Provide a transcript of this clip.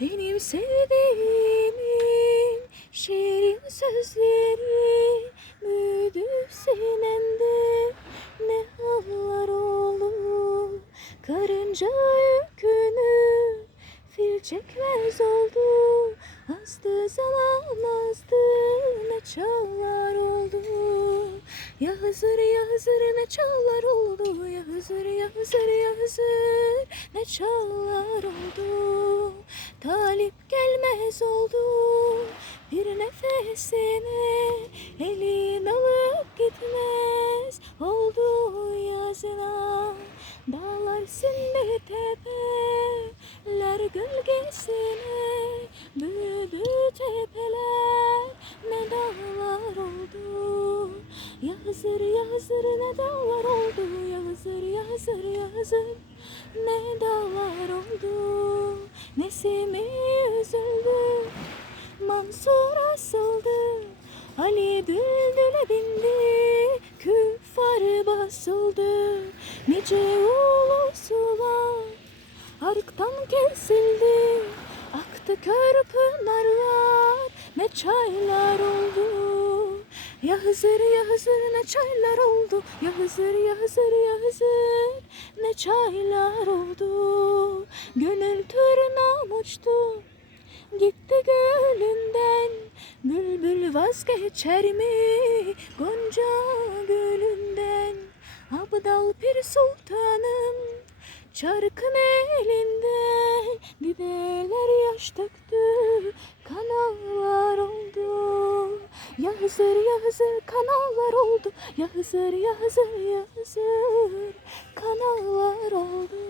Benim sevdiğimin şiirin sözleri büyüdü sinemde, ne hallar oldu. Karınca yükünü fil çekmez oldu. Azdı zaman azdı, ne çağlar oldu. Ya Hızır ya Hızır ne çağlar oldu. Ya Hızır ya Hızır ya Hızır ne çağlar oldu. Talip gelmez oldu bir nefesine, elin alıp gitmez oldu yazına. Dağlar sindi tepeler gölgesine, büyüdü tepeler, ne dağlar oldu. Ya Hızır ya Hızır ne dağlar oldu. Ya Hızır ya Hızır ya Hızır ne dağlar oldu. Nesimi üzüldü, Mansur asıldı, Ali düldüle bindi, küffar basıldı. Nice ulusular arıktan kesildi, aktı kör pınarlar, ne çaylar oldu. Ya Hızır ya Hızır ne çaylar oldu. Ya Hızır ya Hızır ya Hızır ne çaylar oldu. Gönül tırnağım uçtu, gitti gölünden. Bülbül vazgeçer mi Gonca gülünden? Abdal Pir Sultanım çarkın elinde, dideler yaş döktü, kanallar oldu. Ya Hızır ya Hızır kanallar oldu. Ya Hızır ya Hızır ya Hızır kanallar oldu.